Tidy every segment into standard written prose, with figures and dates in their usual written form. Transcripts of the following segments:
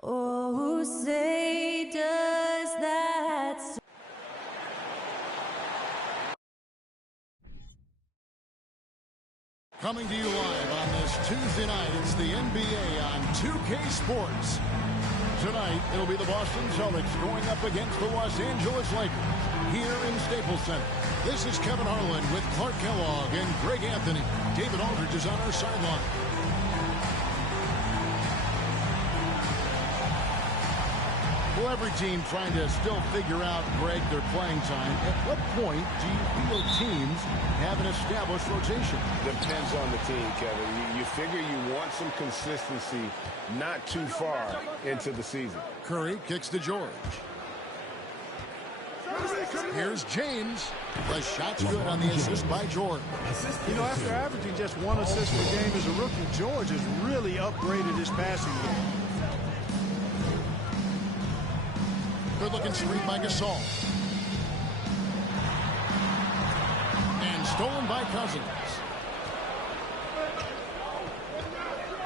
Oh, say does that Coming to you live on this Tuesday night, it's the NBA on 2K Sports. Tonight, it'll be the Boston Celtics going up against the Los Angeles Lakers here in Staples Center. This is Kevin Harlan with Clark Kellogg and Greg Anthony. David Aldridge is on our sideline. Well, every team trying to still figure out, Greg, their playing time. At what point do you feel teams have an established rotation? Depends on the team, Kevin. You figure you want some consistency not too far into the season. Curry kicks to George. Here's James. The shot's good on the assist by George. You know, after averaging just 1 assist per game as a rookie, George has really upgraded his passing game. Good-looking screen by Gasol. And stolen by Cousins.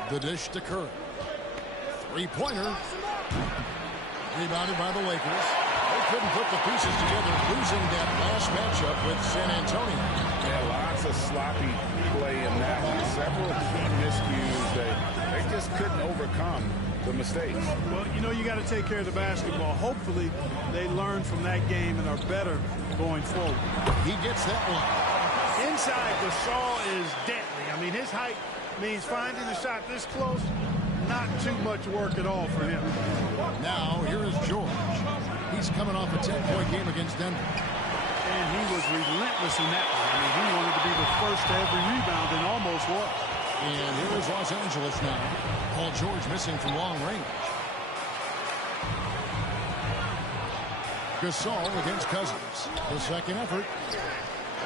The dish to Curry. Three-pointer. Rebounded by the Lakers. They couldn't put the pieces together, losing that last matchup with San Antonio. Yeah, lots of sloppy play in that one. Several key miscues. They just couldn't overcome the mistakes. Well, you know, you got to take care of the basketball. Hopefully, they learn from that game and are better going forward. He gets that one. Inside, Gasol is deadly. I mean, his height means finding a shot this close, not too much work at all for him. Now, here is George. He's coming off a 10-point game against Denver. And he was relentless in that one. I mean, he wanted to be the first to every rebound and almost was. And here is Los Angeles now. Paul George missing from long range. Gasol against Cousins. The second effort.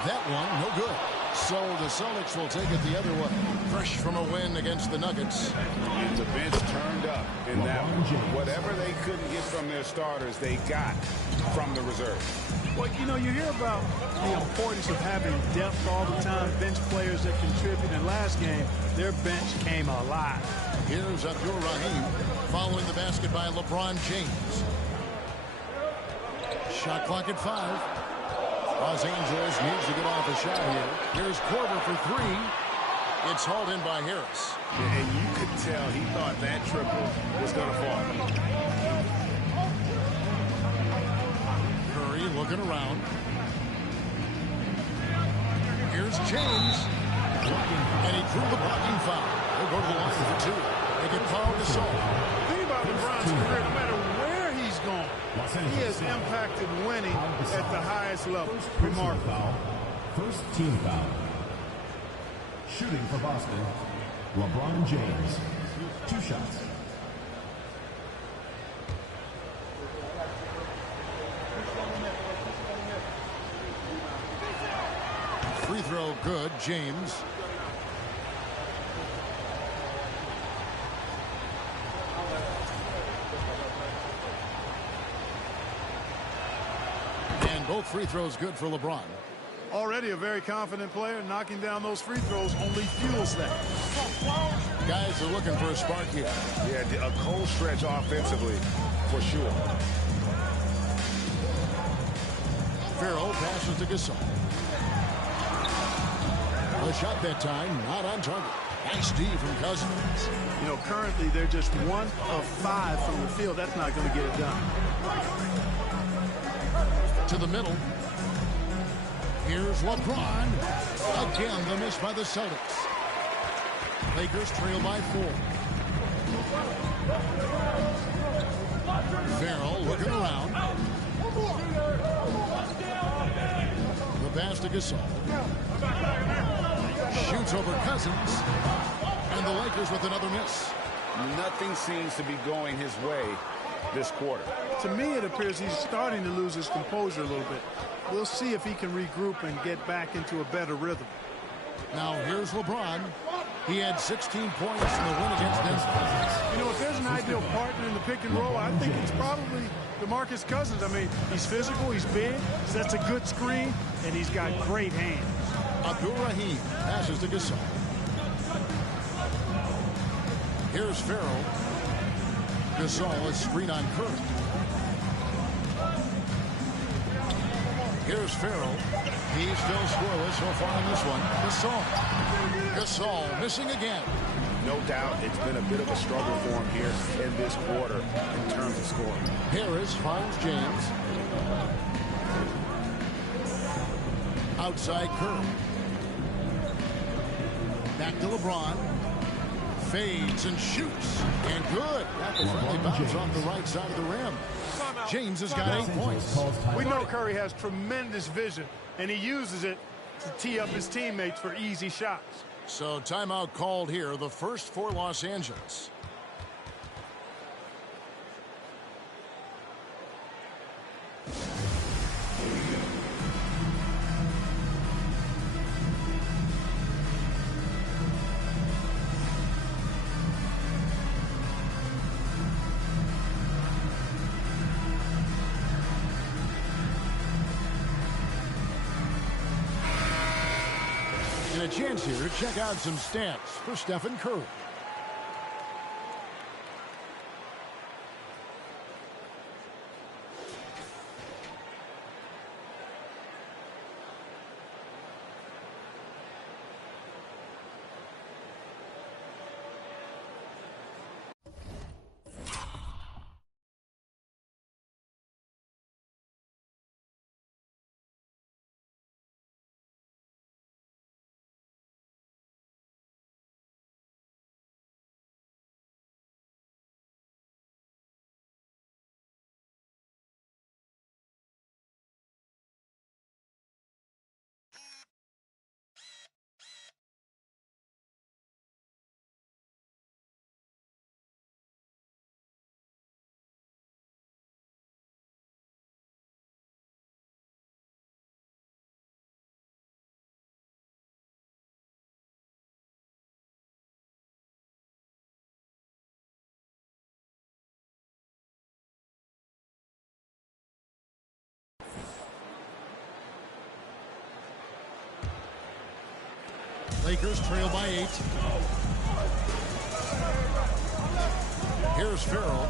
That one, no good. So the Celtics will take it the other way. Fresh from a win against the Nuggets. And the bench turned up in that one. Whatever they couldn't get from their starters, they got from the reserve. Well, you know, you hear about the importance of having depth all the time, bench players that contribute. In last game, their bench came alive. Here's Abdul Rahim following the basket by LeBron James. Shot clock at 5. Los Angeles needs to get off a shot here. Here's Korver for 3. It's hauled in by Harris. And you could tell he thought that triple was going to fall. Curry looking around. Here's James. And he drew the blocking foul. He'll go to the line for 2. They can foul Gasol. The thing about LeBron's career, no matter where he's gone, he has impacted winning at the highest level. Remarkable. First team foul. Shooting for Boston, LeBron James. 2 shots. Free throw good, James. And both free throws good for LeBron. Already a very confident player. Knocking down those free throws only fuels that. Guys are looking for a spark here. Yeah, a cold stretch offensively, for sure. Farrell passes to Gasol. The shot that time, not on target. Nice D from Cousins. You know, currently they're just 1 of 5 from the field. That's not going to get it done. To the middle. Here's LeBron. Again, the miss by the Celtics. Lakers trail by 4. Farrell looking around. The pass to Gasol. Shoots over Cousins. And the Lakers with another miss. Nothing seems to be going his way this quarter. To me, it appears he's starting to lose his composure a little bit. We'll see if he can regroup and get back into a better rhythm. Now here's LeBron. He had 16 points in the win against Denver. You know, if there's an ideal partner in the pick and roll, I think it's probably DeMarcus Cousins. I mean, he's physical, he's big, sets a good screen, and he's got great hands. Abdul Rahim passes to Gasol. Here's Farrell. Gasol, a screen on Curry. Here's Farrell. He's still scoreless so far in this one. Gasol missing again. No doubt it's been a bit of a struggle for him here in this quarter in terms of scoring. Harris finds James. Outside Curry. Back to LeBron. Fades and shoots. And good. That will finally bounce off the right side of the rim. James has got 8 points. We know Curry has tremendous vision, and he uses it to tee up his teammates for easy shots. So timeout called here, the first for Los Angeles. And a chance here to check out some stats for Stephen Curry. Lakers trail by 8. Here's Farrell.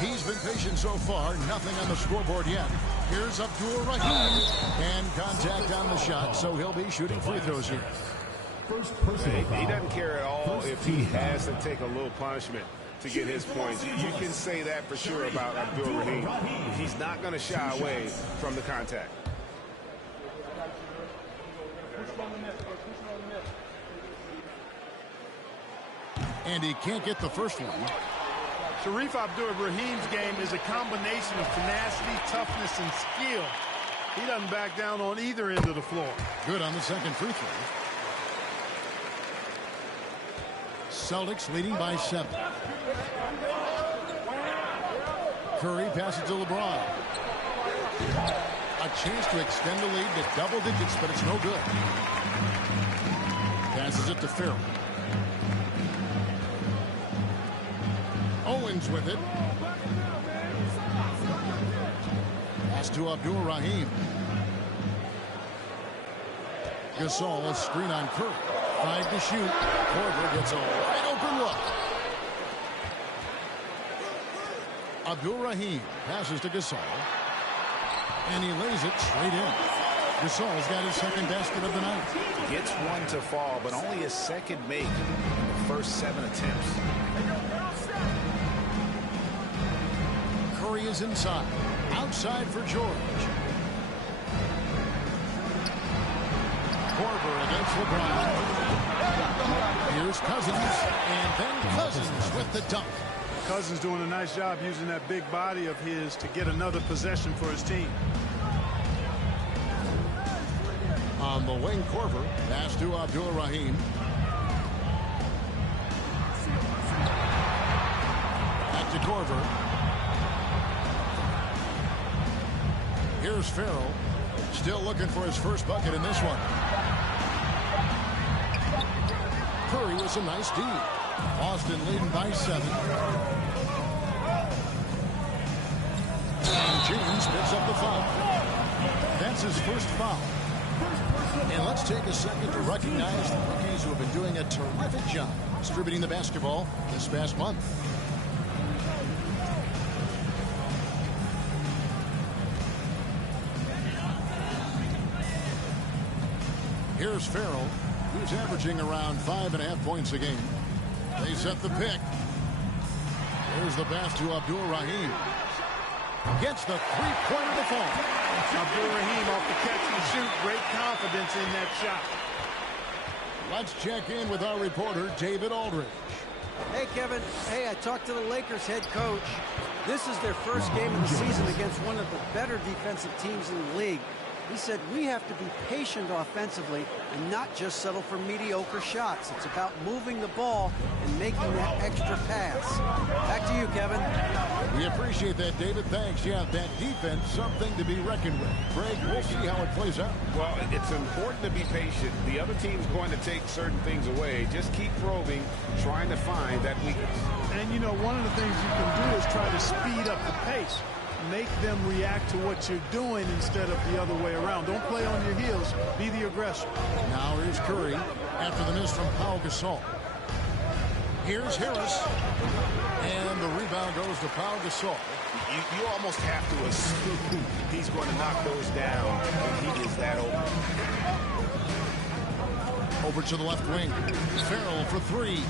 He's been patient so far. Nothing on the scoreboard yet. Here's Abdul-Rahim. And contact on the shot, so he'll be shooting free throws here. He doesn't care at all if he has to take a little punishment to get his points. You can say that for sure about Abdul-Rahim. He's not going to shy away from the contact. And he can't get the first one. Shareef Abdul-Rahim's game is a combination of tenacity, toughness, and skill. He doesn't back down on either end of the floor. Good on the second free throw. Celtics leading by 7. Curry passes to LeBron. A chance to extend the lead to double digits, but it's no good. Passes it to Farrell. Owens with it. Pass to Abdul-Rahim. Gasol, a screen on Curry. 5 to shoot. Korver gets a wide open look. Abdul-Rahim passes to Gasol. And he lays it straight in. Gasol's got his second basket of the night. Gets one to fall, but only his second make in the first 7 attempts. Curry is inside. Outside for George. Korver against LeBron. Here's Cousins. And then Cousins with the dunk. Cousins doing a nice job using that big body of his to get another possession for his team. On the wing, Korver. Pass to Abdul-Rahim. Back to Korver. Here's Farrell. Still looking for his first bucket in this one. Curry with some nice D. Boston leading by 7. And James picks up the foul. That's his first foul. And let's take a second to recognize the rookies who have been doing a terrific job distributing the basketball this past month. Here's Farrell, who's averaging around 5.5 points a game. They set the pick. There's the pass to Abdul-Rahim. Gets the three-pointer to fall. Abdul-Rahim off the catch and shoot. Great confidence in that shot. Let's check in with our reporter, David Aldridge. Hey, Kevin. Hey, I talked to the Lakers head coach. This is their first game of the season against one of the better defensive teams in the league. He said we have to be patient offensively and not just settle for mediocre shots. It's about moving the ball and making that extra pass. Back to you, Kevin. We appreciate that, David. Thanks. Yeah, that defense, something to be reckoned with. Greg, we'll see how it plays out. Well, it's important to be patient. The other team's going to take certain things away. Just keep probing, trying to find that weakness. And, you know, one of the things you can do is try to speed up the pace. Make them react to what you're doing instead of the other way around. Don't play on your heels. Be the aggressor. Now here's Curry after the miss from Pau Gasol. Here's Harris. And the rebound goes to Pau Gasol. You almost have to assume he's going to knock those down when he is that open. Over to the left wing. Farrell for 3.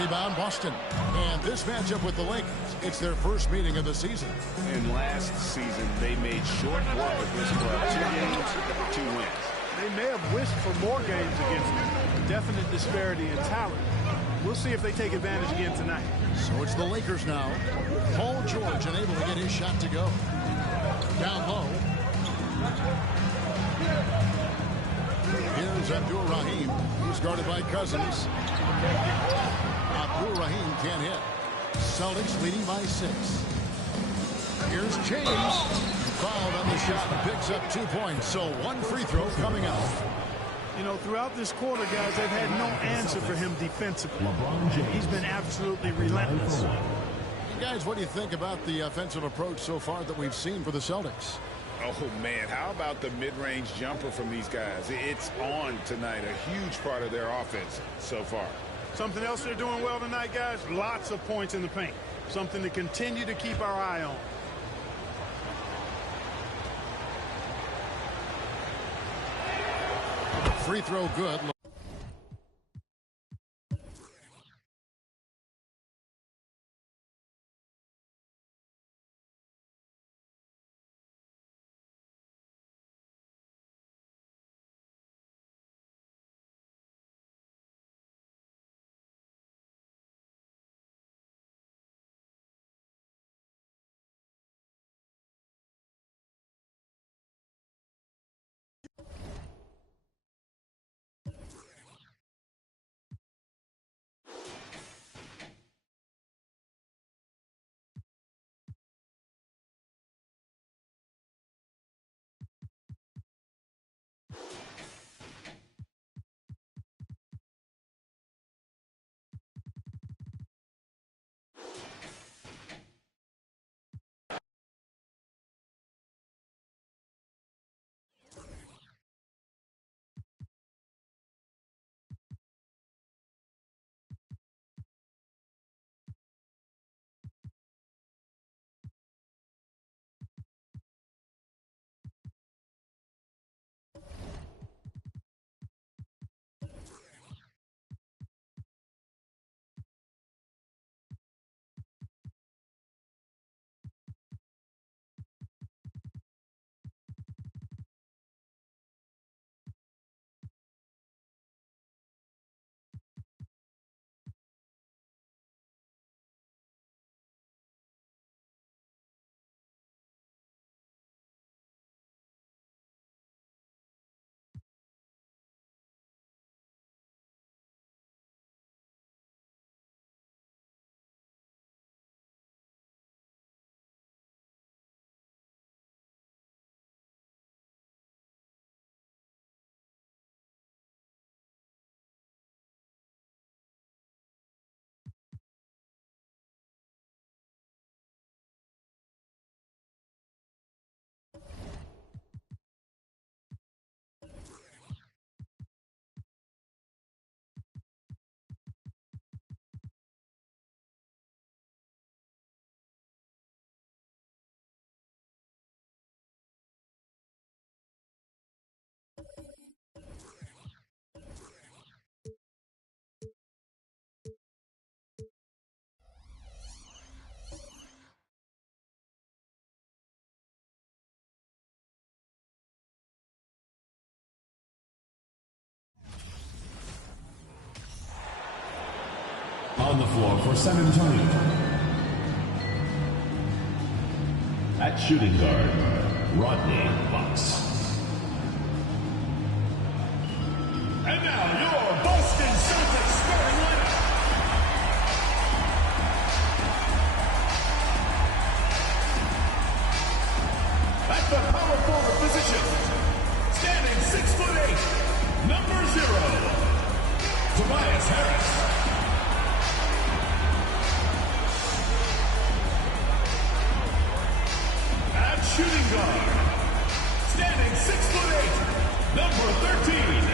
Rebound Boston. And this matchup with the Lakers, it's their first meeting of the season. And last season, they made short work of this club. 2 games, 2 wins. They may have wished for more games against them. Definite disparity in talent. We'll see if they take advantage again tonight. So it's the Lakers now. Paul George unable to get his shot to go. Down low. Here's Abdul-Rahim. He's guarded by Cousins. Abdul-Rahim can't hit. Celtics leading by 6. Here's James. Fouled on the shot and picks up 2 points. So 1 free throw coming out. You know, throughout this quarter, guys, they've had no answer for him defensively. He's been absolutely relentless. Guys, what do you think about the offensive approach so far that we've seen for the Celtics? Oh, man, how about the mid-range jumper from these guys? It's on tonight, a huge part of their offense so far. Something else they're doing well tonight, guys, lots of points in the paint. Something to continue to keep our eye on. Free throw good. On the floor for San Antonio. At shooting guard, Rodney Bucks. And now your Boston Celtics starting lineup. At the power forward position, standing 6'8", number 0, Tobias Harris. Shooting guard, standing 6'8", number 13,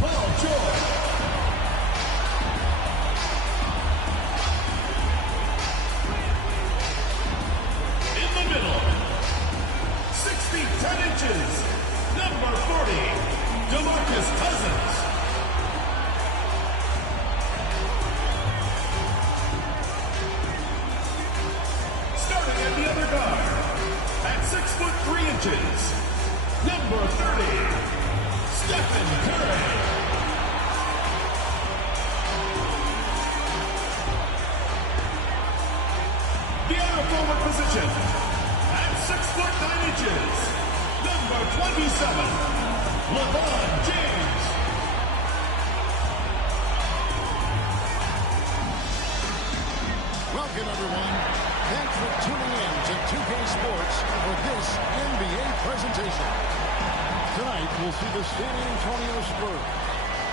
Paul George. In the middle, 6 feet 10 inches, number 40, DeMarcus Cousins. Starting at the other guard, at 6'3", number 30, Stephen Curry. The other forward position, at 6'9", number 27, LeBron James. Welcome, everyone. Thanks for tuning in to 2K Sports for this NBA presentation. Tonight, we'll see the San Antonio Spurs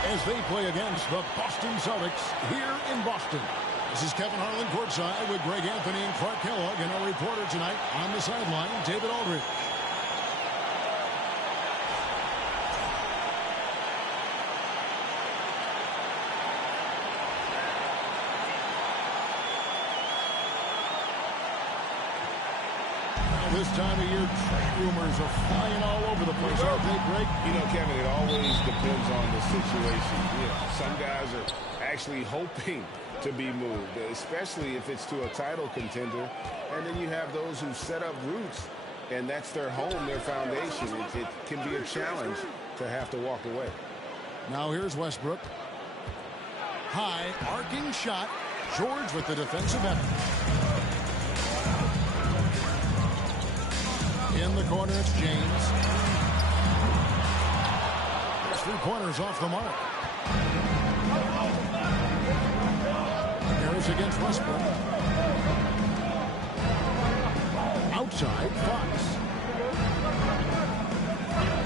as they play against the Boston Celtics here in Boston. This is Kevin Harlan courtside with Greg Anthony and Clark Kellogg, and our reporter tonight on the sideline, David Aldridge. Well, this time of year, trade rumors are flying all over the place, aren't they, Greg? You know, Kevin, it always depends on the situation. You know, some guys are actually hoping to be moved, especially if it's to a title contender. And then you have those who set up roots, and that's their home, their foundation. It can be a challenge to have to walk away. Now here's Westbrook. High, arcing shot. George with the defensive effort. In the corner, it's James. There's 3 pointers off the mark. Harris against Westbrook. Outside, Fox.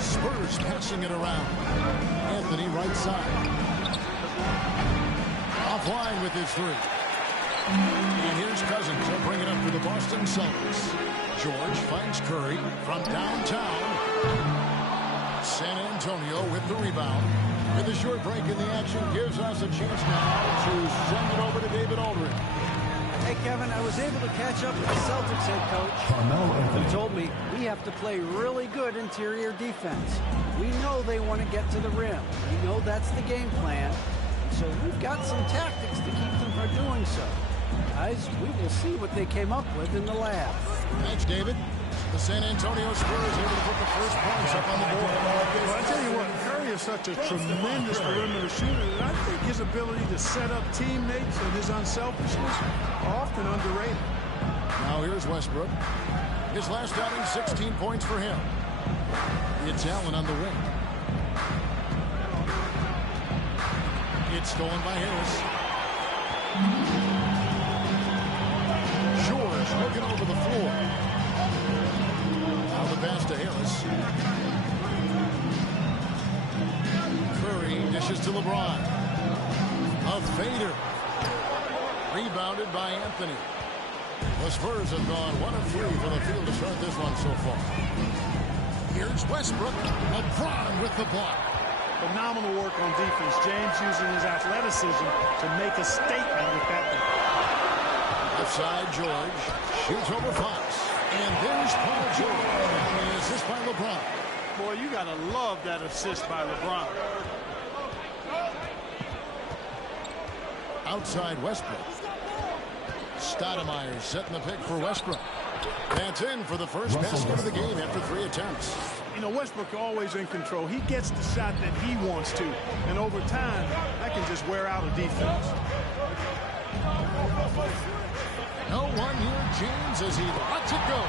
Spurs passing it around. Anthony right side. Offline with his 3. And here's Cousins. He'll bring it up for the Boston Celtics. George finds Curry from downtown. San Antonio with the rebound. With a short break in the action, gives us a chance now to send it over to David Aldridge. Hey, Kevin, I was able to catch up with the Celtics head coach. He told me we have to play really good interior defense. We know they want to get to the rim. We know that's the game plan. So we've got some tactics to keep them from doing so. Guys, we will see what they came up with in the lab. Thanks, David. The San Antonio Spurs able to put the first points up on the board. Well, I tell you what, Curry is such a tremendous perimeter shooter that I think his ability to set up teammates and his unselfishness are often underrated. Now here's Westbrook. His last outing, 16 points for him. It's Allen on the wing. It's stolen by Harris. George looking over the floor. Now the pass to Harris. Curry dishes to LeBron. A fader. Rebounded by Anthony. The Spurs have gone 1 of 3 for the field to start this one so far. Here's Westbrook. LeBron with the block. Phenomenal work on defense. James using his athleticism to make a statement with that one. Left side, George shoots over Fox. And there's Paul George. And an assist by LeBron. Boy, you got to love that assist by LeBron. Outside Westbrook. Stoudemire setting the pick for Westbrook. That's in for the first basket of the game after 3 attempts. You know, Westbrook always in control. He gets the shot that he wants to. And over time, that can just wear out a defense. No one near James as he lets it go.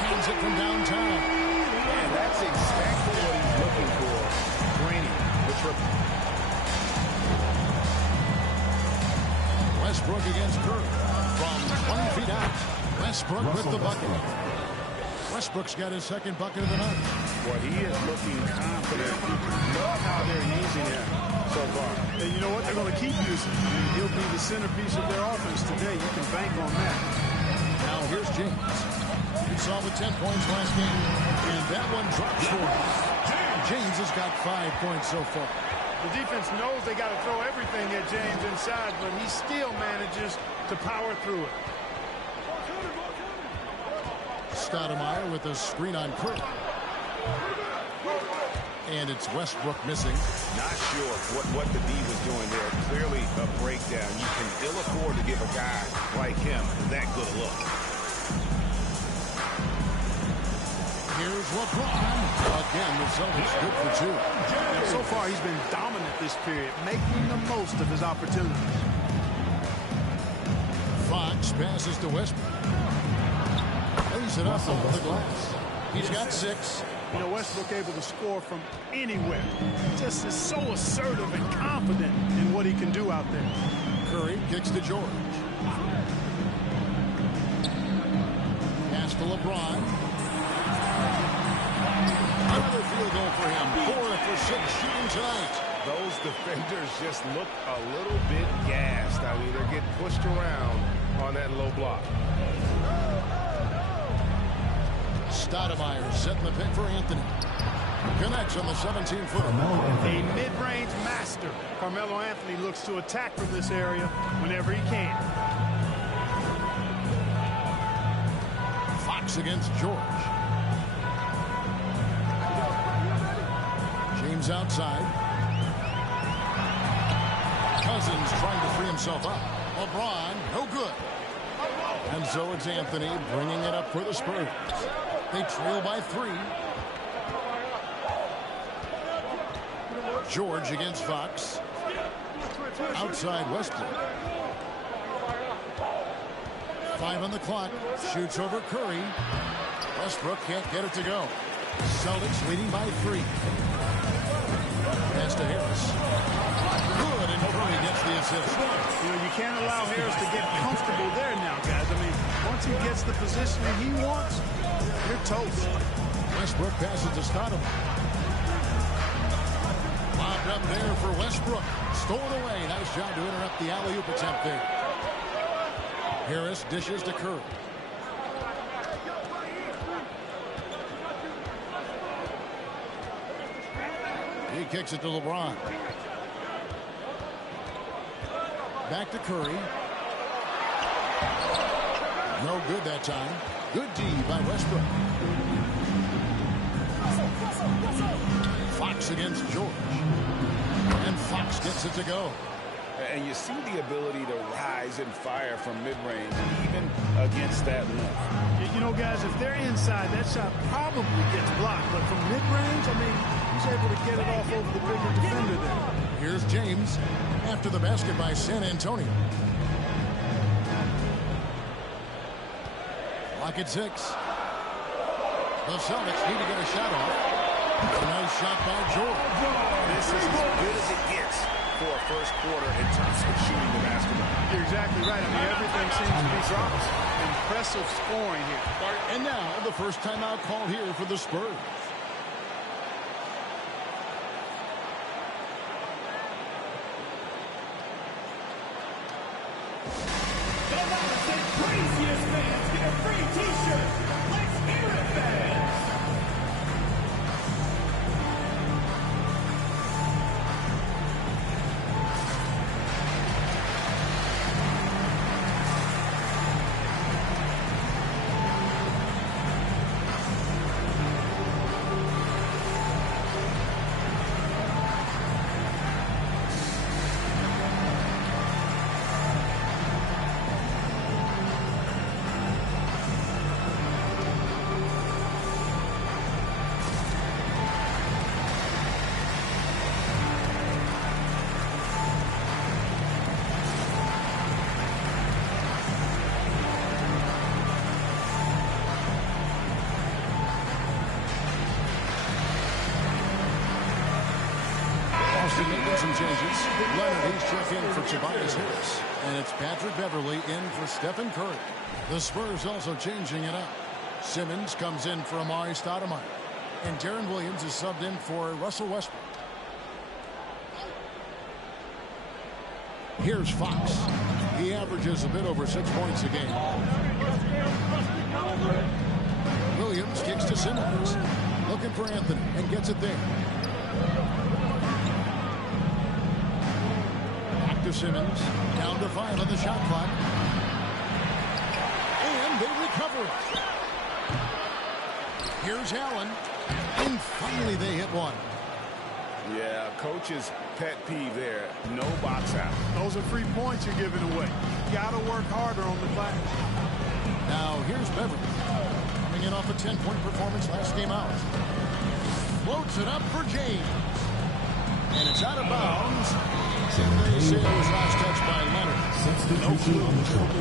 Hands it from downtown. And that's exactly what he's looking for. Draining the triple. Westbrook against Curry. From 20 feet out. Westbrook with the bucket. Westbrook's got his second bucket of the night. Well, he is looking confident. Love how they're using him so far. And you know what? They're going to keep using him. I mean, he'll be the centerpiece of their offense today. You can bank on that. Now here's James. We saw with 10 points last game, and that one drops for him. James has got 5 points so far. The defense knows they got to throw everything at James inside, but he still manages to power through it. Stoudemire with a screen on Curry. And it's Westbrook missing. Not sure what the D was doing there. Clearly a breakdown. You can ill afford to give a guy like him that good a look. Here's LeBron. Again, the Celtics good for 2. Now, so far, he's been dominant this period, making the most of his opportunities. Fox passes to Westbrook. Lays it up over the glass. He's got 6. You know, Westbrook able to score from anywhere. Just is so assertive and confident in what he can do out there. Curry kicks to George. Pass to LeBron. Another field goal for him. 4 for 6 shooting tonight. Those defenders just look a little bit gassed. I mean, they're getting pushed around on that low block. Stoudemire setting the pick for Anthony. Connects on the 17-footer. A mid-range master. Carmelo Anthony looks to attack from this area whenever he can. Fox against George. James outside. Cousins trying to free himself up. LeBron, no good. And so it's Anthony bringing it up for the Spurs. They trail by 3. George against Fox. Outside Westbrook. 5 on the clock. Shoots over Curry. Westbrook can't get it to go. Celtics leading by 3. Pass to Harris. Good, and Curry gets the assist. You know, you can't allow Harris to get comfortable there now, guys. I mean, once he gets the positioning he wants, you're toast. Westbrook passes to Stoudemire. Lobbed up there for Westbrook. Stolen away. Nice job to interrupt the alley-oop attempt there. Harris dishes to Curry. He kicks it to LeBron. Back to Curry. No good that time. Good D by Westbrook. Fox against George. And Fox gets it to go. And you see the ability to rise and fire from mid-range, even against that length. You know, guys, if they're inside, that shot probably gets blocked. But from mid-range, I mean, he's able to get it off over the bigger defender there. Here's James after the basket by San Antonio. Clock at 6. The Celtics need to get a shot off. A nice shot by George. This is as good as it gets for a first quarter in terms of shooting the basketball. You're exactly right. I mean, everything seems to be drops. Impressive scoring here. And now the first timeout call here for the Spurs. The loudest and craziest fans get a free t-shirt. Let's hear it, fans. Making some changes. Leonard, he's checked in for Tobias Harris. And it's Patrick Beverley in for Stephen Curry. The Spurs also changing it up. Simmons comes in for Amari Stoudemire. And Deron Williams is subbed in for Russell Westbrook. Here's Fox. He averages a bit over 6 points a game. Williams kicks to Simmons. Looking for Anthony and gets it there. Simmons down to 5 on the shot clock, and they recover it. Here's Allen, and finally they hit one. Yeah, coach's pet peeve there. No box out. Those are free points you're giving away. You got to work harder on the glass. Now here's Beverly, coming in off a 10-point performance last game out. Floats it up for James, and it's out of bounds. They say it was last touch by Leonard. No clue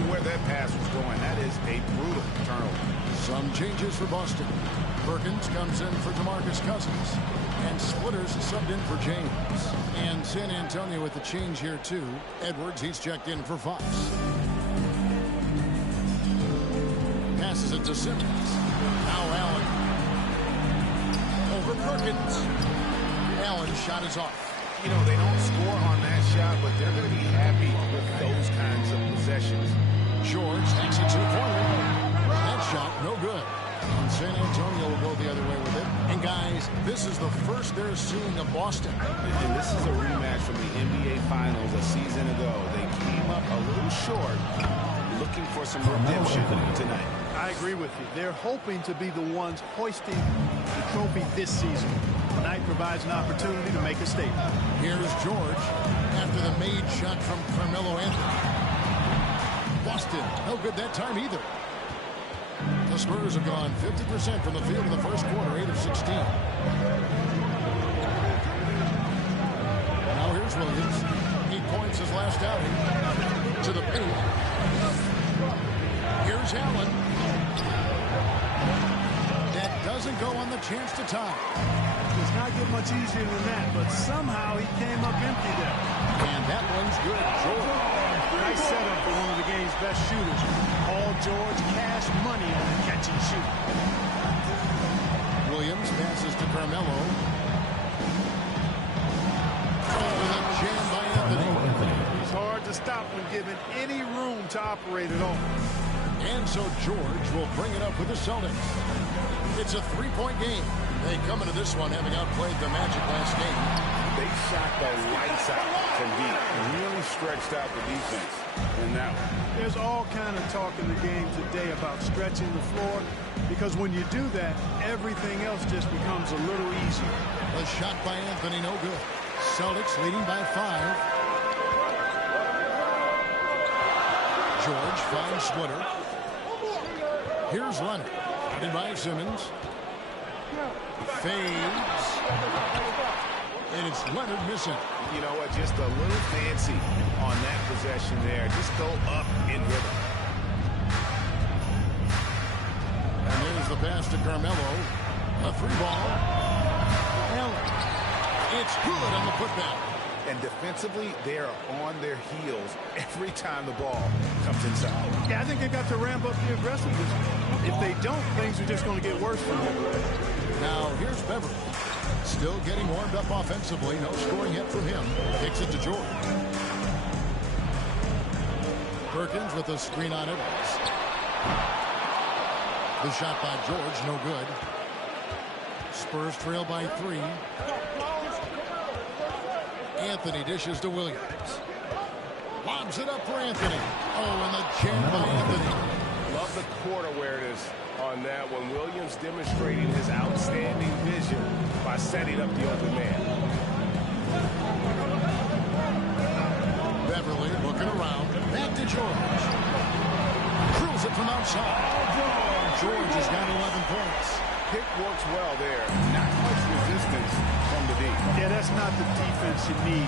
where that pass was going. That is a brutal turnover. Some changes for Boston. Perkins comes in for DeMarcus Cousins. And Splitters is subbed in for James. And San Antonio with the change here too. Edwards, he's checked in for Fox. Passes it to Simmons. Now Allen. Over Perkins. Allen's shot is off. You know, they don't score on that shot, but they're going to be happy with those kinds of possessions. George takes it to the corner. That shot, no good. And San Antonio will go the other way with it. And guys, this is the first they're seeing of Boston. And this is a rematch from the NBA Finals a season ago. They came up a little short, looking for some redemption tonight. I agree with you. They're hoping to be the ones hoisting the trophy this season. Tonight provides an opportunity to make a statement. Here's George after the made shot from Carmelo Anthony. Boston, no good that time either. The Spurs have gone 50% from the field in the first quarter, 8 of 16. Now here's Williams. 8 points his last outing. To the paint. Here's Allen. That doesn't go on the chance to tie. Does not get much easier than that, but somehow he came up empty there. And that one's good. George. Nice setup for one of the game's best shooters. Paul George, cash money on the catch and shoot. Williams passes to Carmelo. Oh, and a jam by Anthony. He's hard to stop when given any room to operate at all. And so George will bring it up with the Celtics. It's a 3-point game. They come into this one having outplayed the Magic last game. They shot the lights out from deep and really stretched out the defense in that one. There's all kind of talk in the game today about stretching the floor, because when you do that, everything else just becomes a little easier. The shot by Anthony, no good. Celtics leading by 5. George finds Splitter. Here's Leonard. Guarded by Simmons. Fades. And it's Leonard missing. You know what? Just a little fancy on that possession there. Just go up in rhythm. And there's the pass to Carmelo. A 3-ball. Allen. It's good on the putback. And defensively, they are on their heels every time the ball comes inside. Yeah, I think they've got to ramp up the aggressiveness. If they don't, things are just going to get worse for them. Now, here's Beverly. Still getting warmed up offensively. No scoring yet from him. Kicks it to George. Perkins with a screen on Edwards. The shot by George, no good. Spurs trail by 3. Anthony dishes to Williams. Lobs it up for Anthony. Oh, and the jam by Anthony. Love the court awareness on that one. Williams demonstrating his outstanding vision by setting up the open man. Beverly looking around. Back to George. Drills it from outside. George has got 11 points. Pick works well there. Not much resistance from the D. Yeah, that's not the defense you need.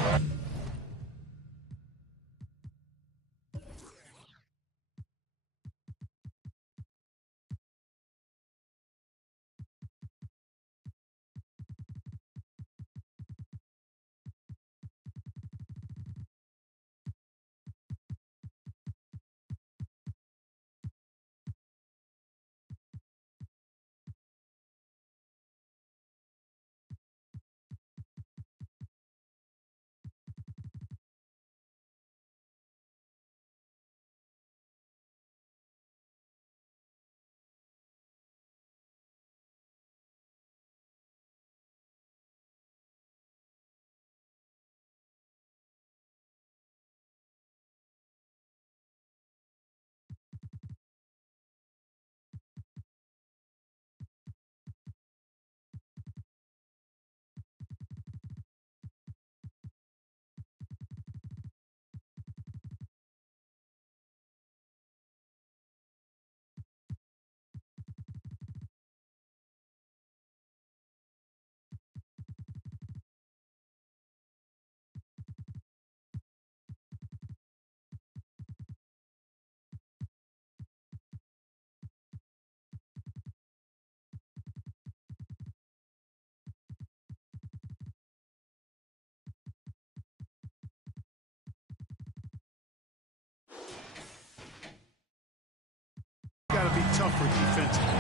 Got to be tougher defensively.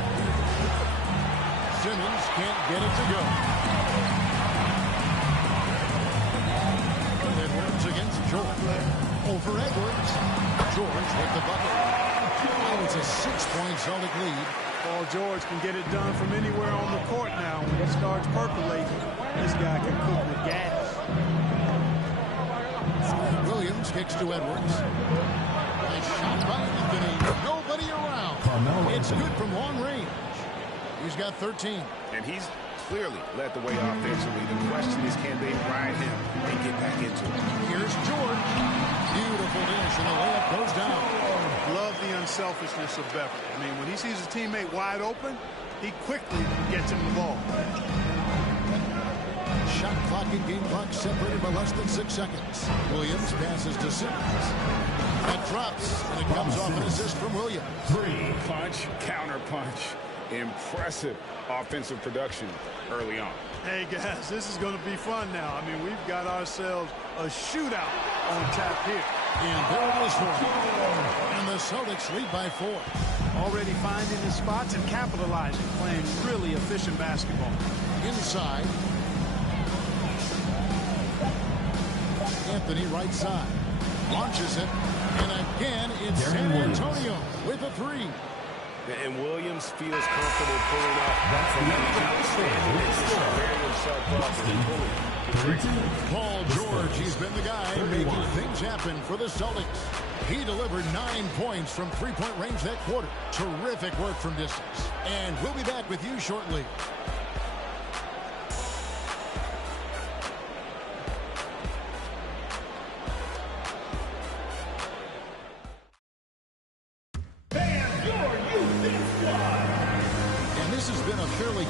Simmons can't get it to go. Edwards against George. Over Edwards. George with the bucket. Oh, it's a 6-point Celtic lead. Paul George can get it done from anywhere on the court now. When he starts percolating, this guy can cook with gas. Williams kicks to Edwards. Nice shot by Anthony. Nobody around. It's good from long range. He's got 13. And he's clearly led the way offensively. The question is, can they ride him and get back into it? Here's George. Beautiful dish, and the layup goes down. Love the unselfishness of Beverly. I mean, when he sees a teammate wide open, he quickly gets him the ball. Shot clock and game clock separated by less than 6 seconds. Williams passes to Simmons. That drops, and it comes off an assist from Williams. Punch, counter punch. Impressive offensive production early on. Hey, guys, this is going to be fun now. I mean, we've got ourselves a shootout on tap here. And there it is for him. And the Celtics lead by 4. Already finding his spots and capitalizing, playing really efficient basketball. Inside. Anthony right side. Launches it. And again, it's San Antonio with a 3. And Williams feels comfortable pulling up from the outside. Paul George, he's been the guy making things happen for the Celtics. He delivered 9 points from three-point range that quarter. Terrific work from distance. And we'll be back with you shortly.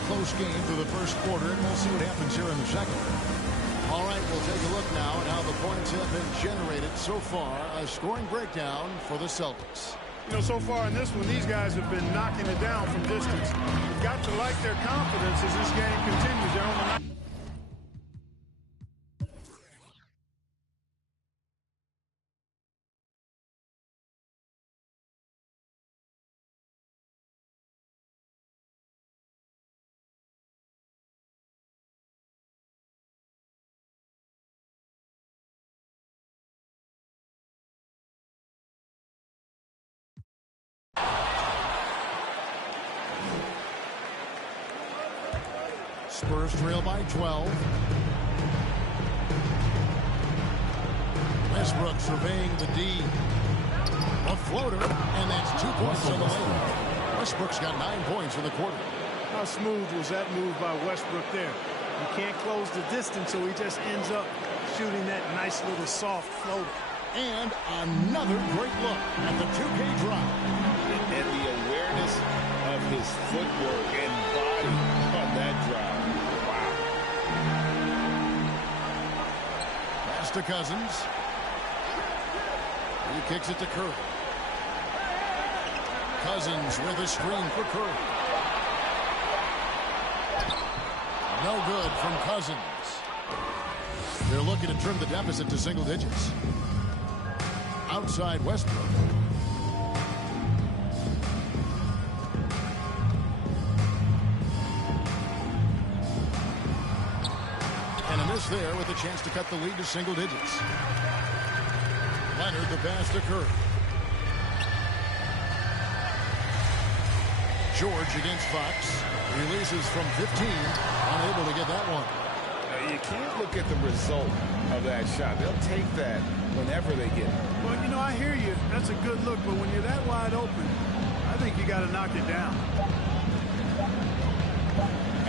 Close game through the first quarter, and we'll see what happens here in the second. All right, we'll take a look now at how the points have been generated so far. A scoring breakdown for the Celtics. You know, so far in this one, these guys have been knocking it down from distance. You've got to like their confidence as this game continues. They're on the Spurs trail by 12. Westbrook surveying the D. A floater, and that's 2 points on the layup. Westbrook's got 9 points in the quarter. How smooth was that move by Westbrook there? You can't close the distance, so he just ends up shooting that nice little soft floater. And another great look at the 2K drive. And the awareness of his footwork and body on that drive. Pass to Cousins. He kicks it to Curry. Cousins with a screen for Curry. No good from Cousins. They're looking to trim the deficit to single digits. Outside Westbrook. And a miss there with a chance to cut the lead to single digits. Leonard the pass to Curry. George against Fox. Releases from 15. Unable to get that one. You can't look at the result of that shot. They'll take that whenever they get it. Well, you know, I hear you. That's a good look, but when you're that wide open, I think you got to knock it down.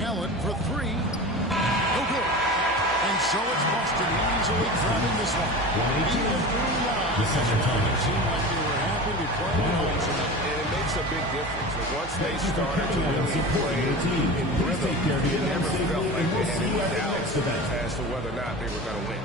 Allen for 3. No good. And so it's Boston easily grabbing this one. Even early on, it seemed like they were happy to be playing at home tonight. And it makes a big difference. Once they started to really play in rhythm, it never felt like they had any doubts as to whether or not they were going to win.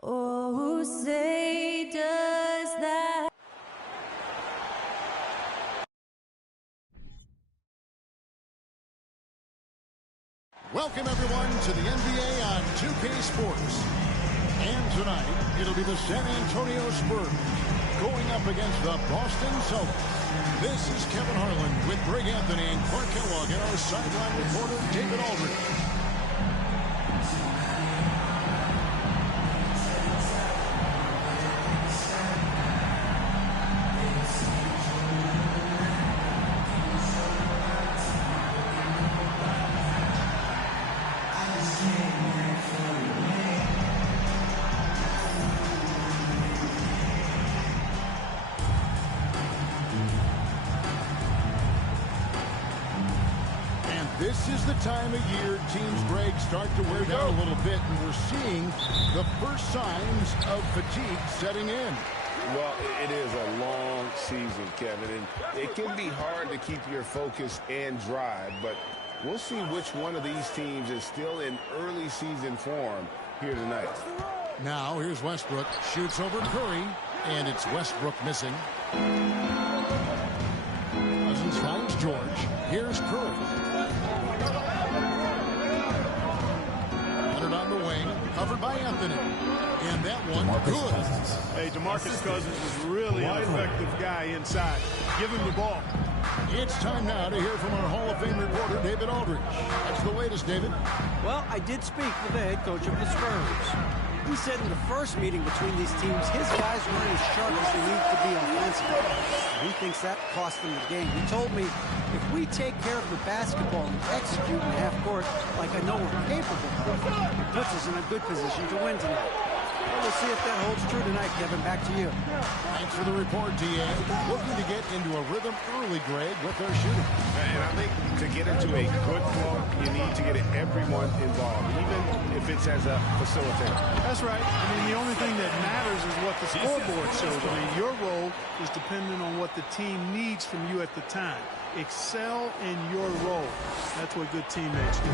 Oh, who say does that? Welcome, everyone, to the NBA on 2K Sports. And tonight, it'll be the San Antonio Spurs going up against the Boston Celtics. This is Kevin Harlan with Greg Anthony and Clark Kellogg and our sideline reporter, David Aldridge. This is the time of year teams, Greg, start to wear down a little bit, and we're seeing the first signs of fatigue setting in. Well, it is a long season, Kevin, and it can be hard to keep your focus and drive, but we'll see which one of these teams is still in early season form here tonight. Now, here's Westbrook, shoots over Curry, and it's Westbrook missing. Cousins finds George. Here's Curry. On the wing, covered by Anthony. And that one, good. Hey, DeMarcus Cousins is really an effective guy inside. Give him the ball. It's time now to hear from our Hall of Fame reporter, David Aldridge. What's the latest, David? Well, I did speak with the head coach of the Spurs. He said in the first meeting between these teams, his guys weren't as sharp as they need to be offensively. He thinks that cost them the game. He told me, if we take care of the basketball and execute in half court like I know we're capable of, it puts us in a good position to win tonight. Well, we'll see if that holds true tonight, Kevin. Back to you. Thanks for the report, D.A. Looking to get into a rhythm early, Greg, with their shooting. And I think to get into a good flow, you need to get everyone involved, even if it's as a facilitator. That's right. I mean, the only thing that matters is what the scoreboard shows. I mean, your role is dependent on what the team needs from you at the time. Excel in your role. That's what good teammates do.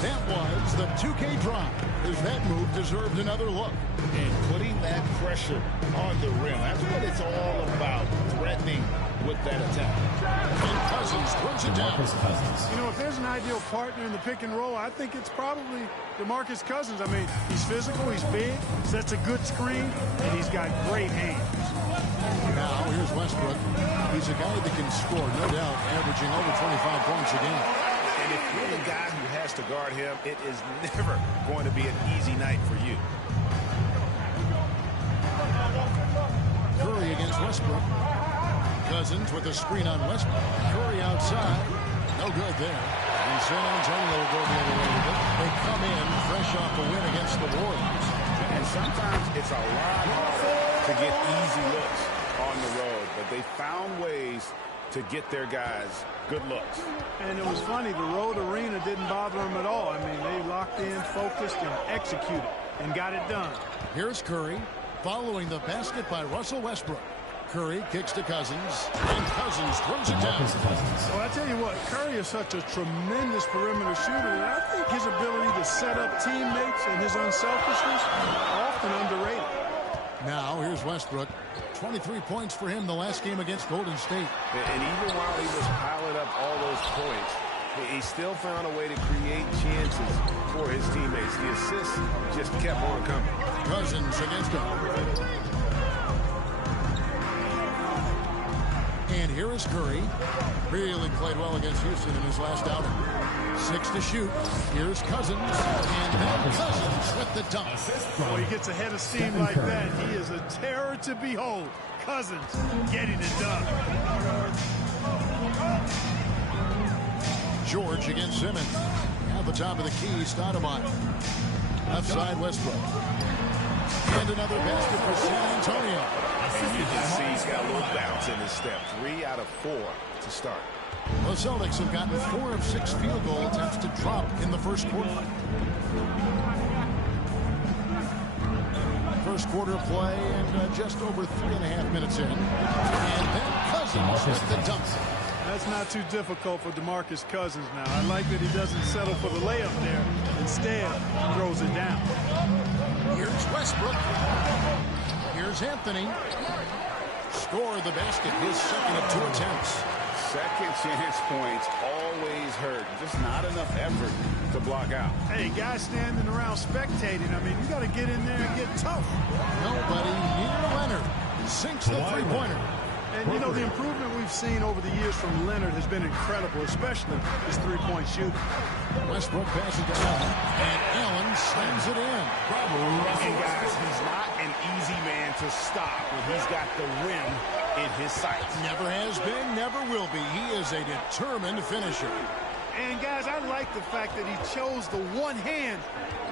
That was the 2K drive. As that move deserved another look. And putting that pressure on the rim. That's what it's all about, threatening with that attack. And Cousins throws it down. You know, if there's an ideal partner in the pick and roll, I think it's probably DeMarcus Cousins. I mean, he's physical, he's big, sets a good screen, and he's got great hands. Now, here's Westbrook. He's a guy that can score, no doubt, averaging over 25 points a game. And if you're the guy who has to guard him, it is never going to be an easy night for you. Curry against Westbrook. Cousins with a screen on Westbrook. Curry outside. No good there. And San Antonio will go the other way with it. They come in fresh off the win against the Warriors. And sometimes it's a lot harder to get easy looks on the road, but they found ways to get their guys good looks. And it was funny, the road arena didn't bother them at all. I mean, they locked in, focused, and executed, and got it done. Here's Curry, following the basket by Russell Westbrook. Curry kicks to Cousins, and Cousins throws it down. Well, I tell you what, Curry is such a tremendous perimeter shooter, and I think his ability to set up teammates and his unselfishness are often underrated. Now, here's Westbrook. 23 points for him the last game against Golden State. And even while he was piling up all those points, he still found a way to create chances for his teammates. The assists just kept on coming. Cousins against him. And here is Curry. Really played well against Houston in his last outing. 6 to shoot. Here's Cousins. And then Cousins with the dunk. Boy, he gets a head of steam like that. He is a terror to behold. Cousins getting it done. George against Simmons. At the top of the key, Stoudemire. Left side, Westbrook. And another basket for San Antonio. And you can see he's got a little bounce in his step. 3 out of 4 to start. The Celtics have gotten 4 of 6 field goal attempts to drop in the first quarter. First quarter play and just over 3.5 minutes in. And then Cousins with the dunk. That's not too difficult for DeMarcus Cousins now. I like that he doesn't settle for the layup there. Instead, throws it down. Here's Westbrook. Westbrook. Here's Anthony. Score the basket, his second of 2 attempts. Second chance points always hurt. Just not enough effort to block out. Hey, guys standing around spectating. I mean, you got to get in there and get tough. Nobody near Leonard. Sinks the three-pointer. And, you know, the improvement we've seen over the years from Leonard has been incredible, especially his three-point shooting. Westbrook passes to Allen, and Allen slams it in. And guys, he's not an easy man to stop when he's got the rim in his sights. Never has been, never will be. He is a determined finisher. And, guys, I like the fact that he chose the one-hand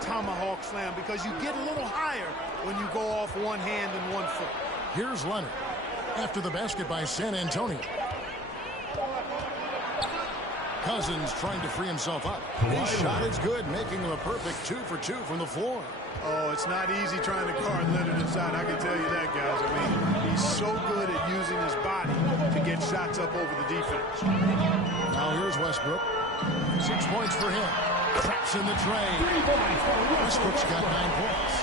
tomahawk slam because you get a little higher when you go off one hand and 1 foot. Here's Leonard. After the basket by San Antonio. Cousins trying to free himself up. His shot is good, making him a perfect 2 for 2 from the floor. Oh, it's not easy trying to guard Leonard inside. I can tell you that, guys. I mean, he's so good at using his body to get shots up over the defense. Now here's Westbrook. 6 points for him. Traps in the tray. Westbrook's got 9 points.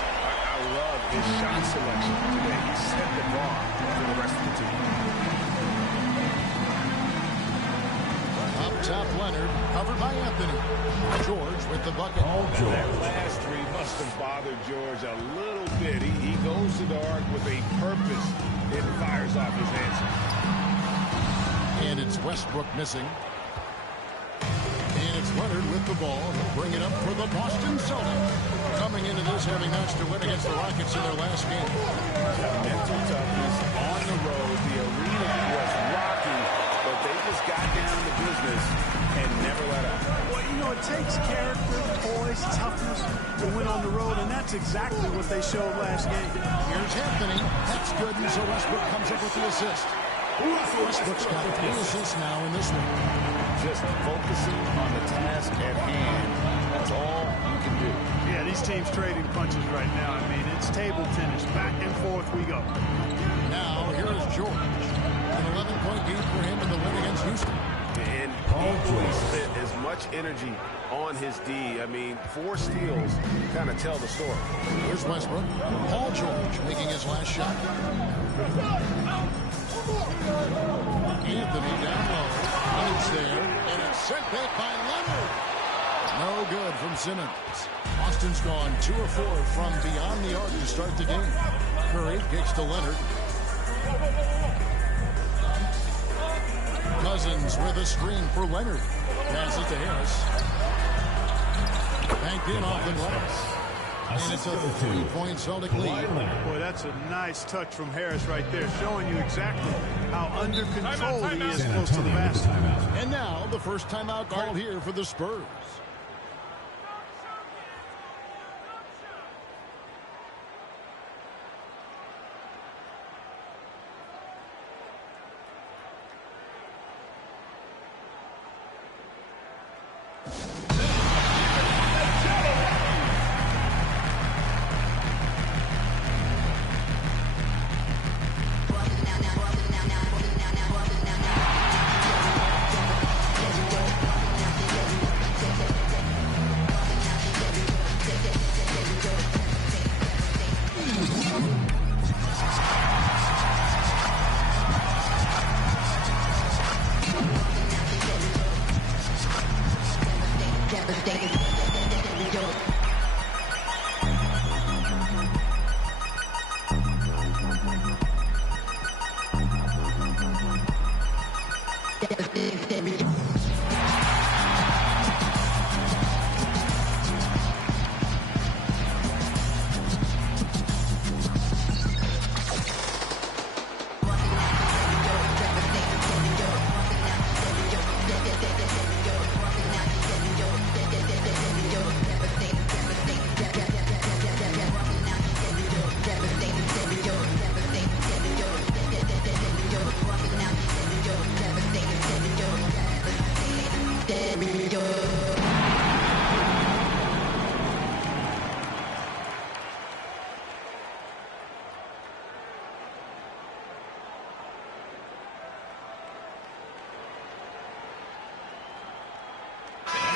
I love his shot selection today. He set the bar for the rest of the team. Up top, Leonard, covered by Anthony. George with the bucket. That last three must have bothered George a little bit. He goes to the arc with a purpose and fires off his answer. And it's Westbrook missing. And it's Leonard with the ball. He'll bring it up for the Boston Celtics. Coming into this having notched a win against the Rockets in their last game. Mental toughness on the road. The arena was rocking, but they just got down to business and never let up. Well, you know, it takes character, poise, toughness to win on the road, and that's exactly what they showed last game. Here's Anthony. That's good, and so Westbrook comes up with the assist. Westbrook's got 3 assists now in this one. Just focusing on the task at hand. That's all you can do. Yeah, these teams trading punches right now. I mean, it's table tennis. Back and forth we go. Now, here is George. An 11-point game for him in the win against Houston. And he spent as much energy on his D. I mean, 4 steals kind of tell the story. Here's Westbrook. Paul George making his last shot. Anthony down low. Leonard's there, and it's sent back by Leonard. No good from Simmons. Boston's gone 2 of 4 from beyond the arc to start the game. Curry kicks to Leonard. Cousins with a screen for Leonard. Passes to Harris. Banked in off the glass. And it's a 3-point Celtic lead. Boy, that's a nice touch from Harris right there, showing you exactly how under control he is close to the basket. And now the first timeout called here for the Spurs.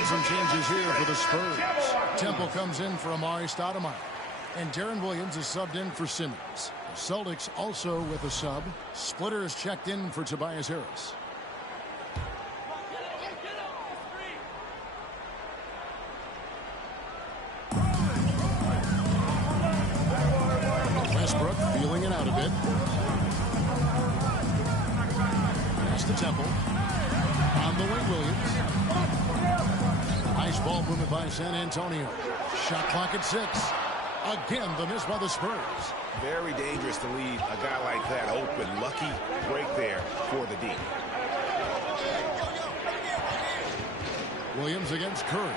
Some changes here for the Spurs. Temple comes in for Amari Stoudemire. And Darren Williams is subbed in for Simmons. The Celtics also with a sub. Splitter is checked in for Tobias Harris. Westbrook feeling it out a bit. Pass to Temple. On the wing, Williams. Nice ball movement by San Antonio. Shot clock at 6. Again, the miss by the Spurs. Very dangerous to leave a guy like that open. Lucky break there for the D. Williams against Curry.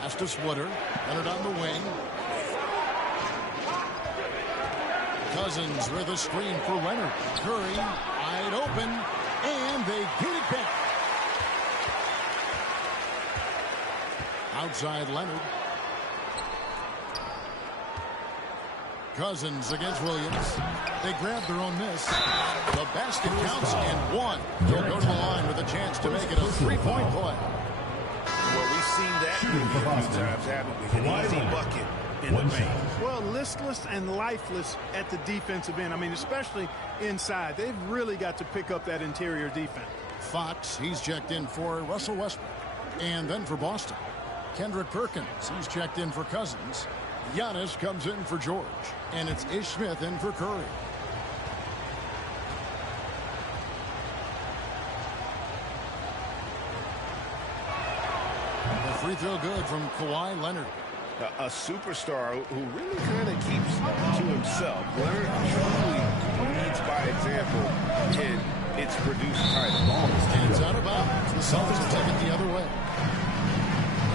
Pass to Splitter. Leonard on the wing. Cousins with a screen for Leonard. Curry wide open, and they get it back. Outside Leonard. Cousins against Williams. They grab their own miss. The basket counts and one. They'll go to the line with a chance to make it a 3-point play. Well, we've seen that a few times, haven't we? An easy bucket in the paint. Well, listless and lifeless at the defensive end. I mean, especially inside. They've really got to pick up that interior defense. Fox, he's checked in for Russell Westbrook. And then for Boston, Kendrick Perkins, he's checked in for Cousins. Giannis comes in for George. And it's Ish Smith in for Curry. The free throw good from Kawhi Leonard. A superstar who really kind of keeps to himself. Leonard truly leads by example, and it's produced titles. And it's out of bounds. The Celtics will take it the other way.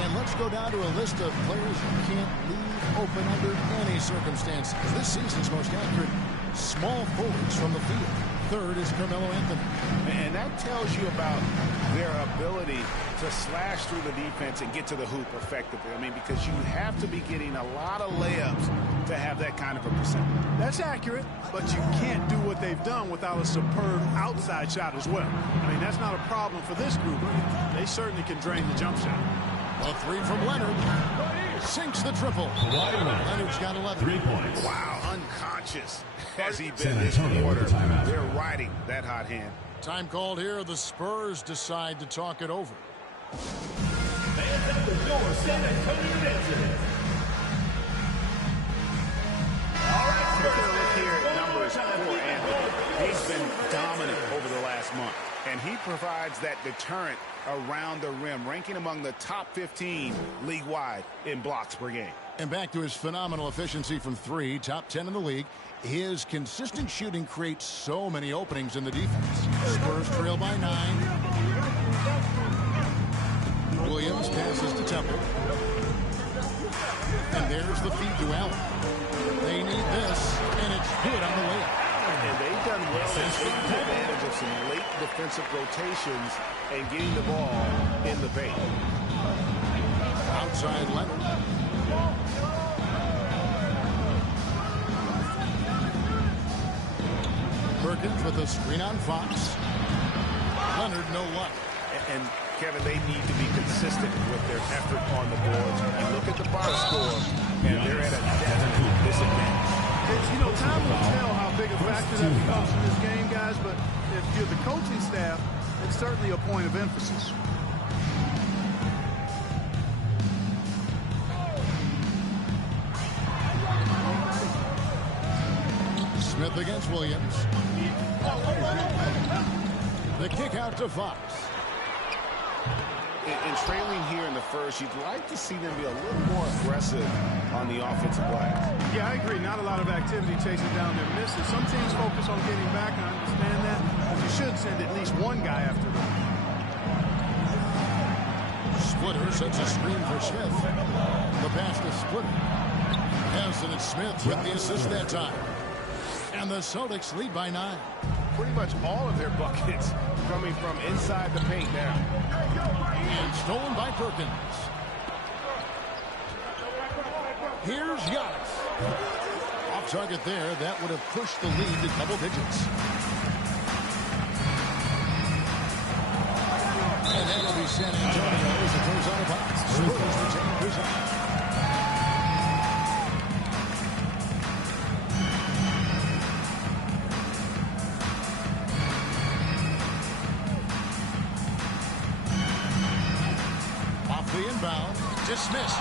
And let's go down to a list of players you can't leave open under any circumstances. This season's most accurate small forwards from the field. Third is Carmelo Anthony. And that tells you about their ability to slash through the defense and get to the hoop effectively. I mean, because you have to be getting a lot of layups to have that kind of a percentage. That's accurate, but you can't do what they've done without a superb outside shot as well. I mean, that's not a problem for this group. They certainly can drain the jump shot. A three from Leonard. Sinks the triple. Leonard's got 11. 3 points. Wow, unconscious has he been this quarter. They're riding that hot hand. Time called here. The Spurs decide to talk it over. Fans at the door, San Antonio Exodus. All right, Take a look here at numbers for Anthony. He's been dominant over the last month, and he provides that deterrent around the rim, ranking among the top 15 league-wide in blocks per game. And back to his phenomenal efficiency from three, top 10 in the league. His consistent shooting creates so many openings in the defense. Spurs trail by 9. Williams passes to Temple. And there's the feed to Allen. They need this, and it's good on the layup. And they've done well in taking advantage of some late defensive rotations and getting the ball in the paint. Outside Leonard. Perkins with a screen on Fox. Leonard, no luck. And Kevin, they need to be consistent with their effort on the boards. And look at the box score, and they're at a definite disadvantage. You know, time will tell how big a factor that becomes in this game, guys, but if you're the coaching staff, it's certainly a point of emphasis. Smith against Williams. The kick out to Fox. And trailing here in the first, you'd like to see them be a little more aggressive on the offensive glass. Yeah, I agree. Not a lot of activity chasing down their misses. Some teams focus on getting back. I understand that. But you should send at least one guy after them. Splitter sets a screen for Smith. The pass to Splitter. Yes, and it's Smith with the assist that time. And the Celtics lead by 9. Pretty much all of their buckets coming from inside the paint now. And stolen by Perkins. Here's Giannis. Off target there. That would have pushed the lead to double digits. And that'll be San Antonio as it goes out of bounds. Spurs retain possession. Dismissed.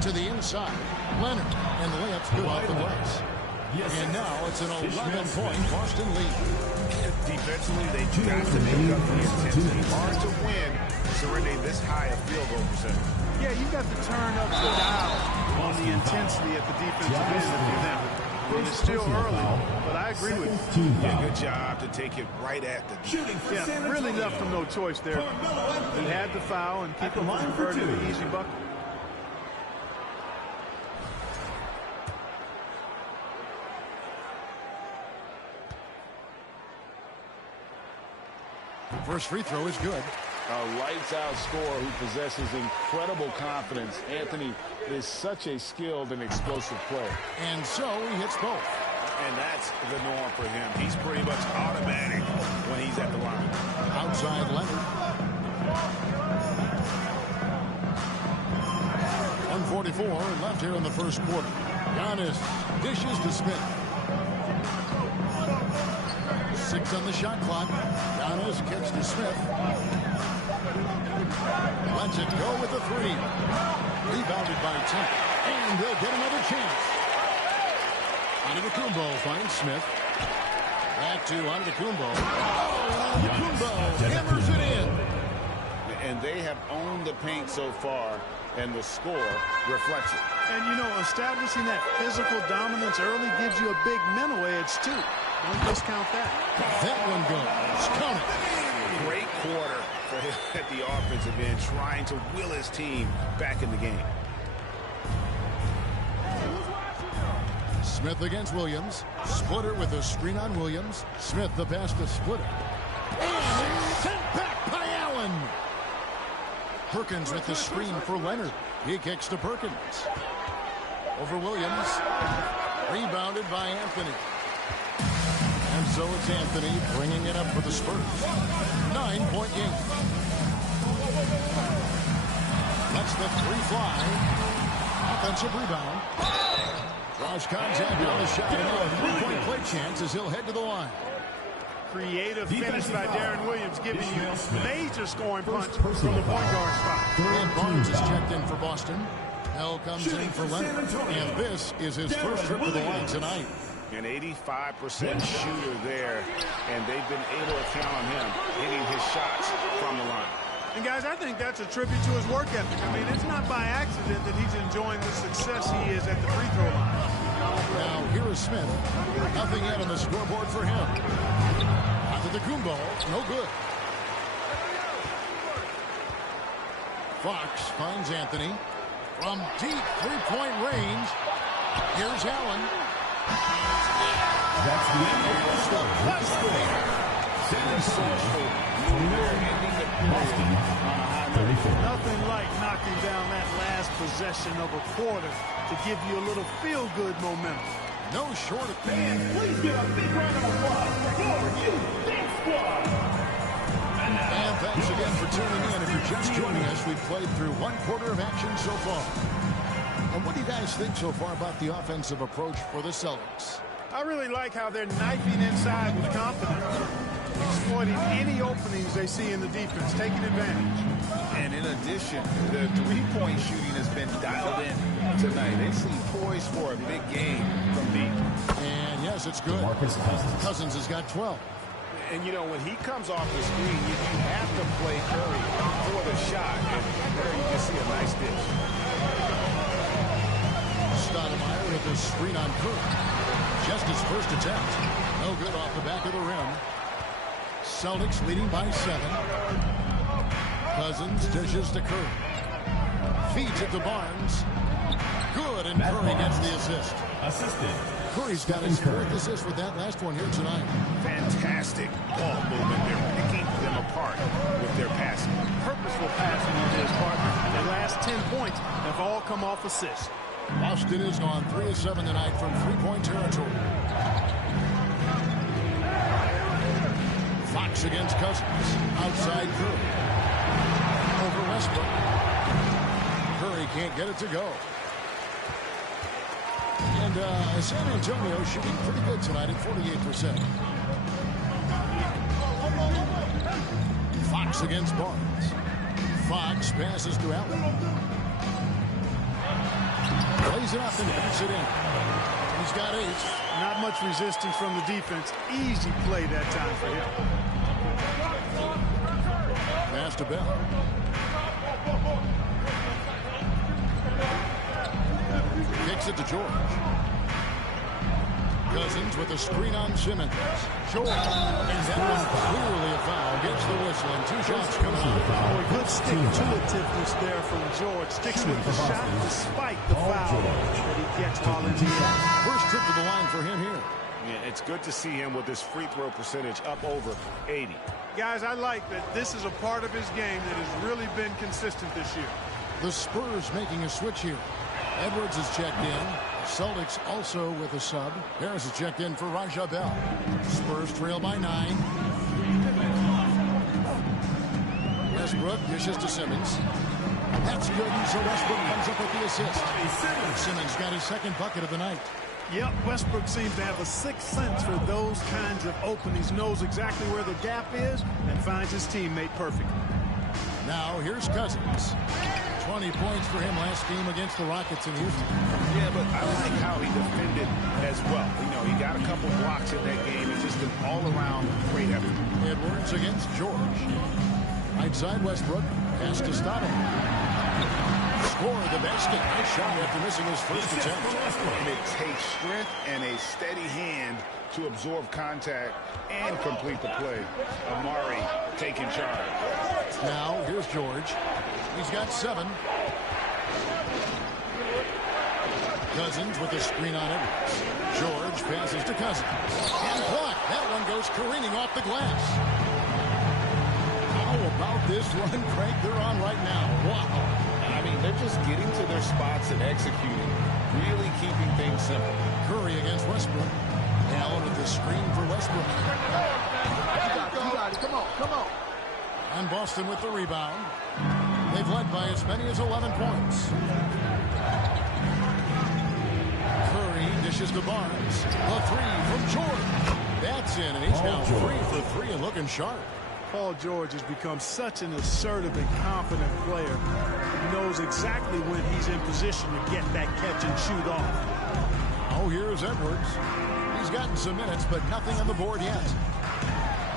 To the inside. Leonard. And the layup's good off the glass. And now it's an 11-point Boston lead. Defensively, they got to make up the intensity. Hard to win surrendering this high a field goal percentage. Yeah, you got to turn up the dial on the intensity at the defensive end if you're them. Well, it's still early, but I agree with you. Yeah, good job to take it right at the shooting. Yeah, really left him no choice there. He had the foul and keep him from converting the easy bucket. First free throw is good. A lights-out scorer who possesses incredible confidence. Anthony is such a skilled and explosive player. And so he hits both. And that's the norm for him. He's pretty much automatic when he's at the line. Outside Leonard. 1:44 left here in the first quarter. Giannis dishes to Smith. 6 on the shot clock. Giannis kicks to Smith. Lets it go with the 3. Rebounded by Temp. And they'll get another chance. Antetokounmpo finds Smith. Back to Antetokounmpo. Oh, and Antetokounmpo hammers it in. And they have owned the paint so far, and the score reflects it. And, you know, establishing that physical dominance early gives you a big mental edge, too. Don't discount that. That one goes. Count it. Great quarter for him at the offensive end, trying to will his team back in the game. Smith against Williams. Splitter with a screen on Williams. Smith the pass to Splitter. And it's sent back by Allen. Perkins with the screen for Leonard. He kicks to Perkins. Over Williams. Rebounded by Anthony. And so it's Anthony bringing it up for the Spurs. 9-point game. Lets the 3 fly. Offensive rebound. Draws contact on the shot. And now a 3-point play chance as he'll head to the line. Creative finish by Darren Williams, giving you major scoring punch from the point guard spot. And Barnes is checked in for Boston. Bell comes in for Leonard. And this is his first trip to the line tonight. An 85% shooter there, and they've been able to count on him hitting his shots from the line. And guys, I think that's a tribute to his work ethic. I mean, it's not by accident that he's enjoying the success he is at the free throw line. Now here is Smith. Nothing yet on the scoreboard for him. Antetokounmpo, no good. Fox finds Anthony from deep 3-point range. Here's Allen. That's the end of the score. Boston, 34. Nothing like knocking down that last possession of a quarter to give you a little feel-good momentum. No short of Fans, please give a big round of applause for you, Big Squad. And thanks again for tuning in. If you're just joining us, we've played through 1 quarter of action so far. And what do you guys think so far about the offensive approach for the Celtics? I really like how they're knifing inside with confidence, exploiting any openings they see in the defense, taking advantage. And in addition, the three-point shooting has been dialed in tonight. They seem poised for a big game from deep. And yes, it's good. Marcus Cousins. Cousins has got 12. And, you know, when he comes off the screen, you have to play Curry for the shot. And there you can see a nice dish. Stoudemire with a screen on Curry. Just his first attempt. No good off the back of the rim. Celtics leading by 7. Cousins dishes to Curry. Feeds it to Barnes. Good, and Curry gets the assist. Assisted. Curry's got his 4th assist with that last one here tonight. Fantastic ball movement. They're picking them apart with their passing. Purposeful passing into his partner. The last 10 points have all come off assists. Boston is on 3 of 7 tonight from 3-point territory. Fox against Cousins. Outside Curry. Over Westbrook. Curry can't get it to go. And San Antonio shooting pretty good tonight at 48%. Fox against Barnes. Fox passes to Allen. Plays it up and puts it in. He's got 8. Not much resistance from the defense. Easy play that time for him. Pass to Bell. Kicks it to George. Cousins with a screen on Simmons. George. And that one clearly a foul. Gets the whistle and 2 shots coming out. Oh, a good stick-to-itiveness there from George. Sticks with the shot despite the foul that he gets while in the air. First trip to the line for him here. Yeah, it's good to see him with his free throw percentage up over 80. Guys, I like that this is a part of his game that has really been consistent this year. The Spurs making a switch here. Edwards is checked in. Celtics also with a sub. Harris is checked in for Raja Bell. Spurs trail by 9. Westbrook dishes to Simmons. That's good, and so Westbrook comes up with the assist. Simmons got his second bucket of the night. Yep, Westbrook seems to have a sixth sense for those kinds of openings. Knows exactly where the gap is and finds his teammate perfectly. Now here's Cousins. 20 points for him last game against the Rockets in Houston. Yeah, but I like how he defended as well. You know, he got a couple blocks in that game and just an all-around great effort. Edwards against George. Right side Westbrook. Pass to Stoudemire. Scored the basket. Nice shot after missing his first attempt. And it takes strength and a steady hand to absorb contact and complete the play. Amari taking charge. Now here's George. He's got 7. Cousins with a screen on Edwards. George passes to Cousins. And blocked. That one goes careening off the glass. How about this run, Craig, they're on right now? Wow. I mean, they're just getting to their spots and executing, really keeping things simple. Curry against Westbrook. Allen with the screen for Westbrook. You got it. Come on. And Boston with the rebound. They've led by as many as 11 points. Curry dishes to Barnes. The 3 from George. That's in, and he's now 3 for 3 and looking sharp. Paul George has become such an assertive and confident player. He knows exactly when he's in position to get that catch and shoot off. Oh, here's Edwards. He's gotten some minutes, but nothing on the board yet.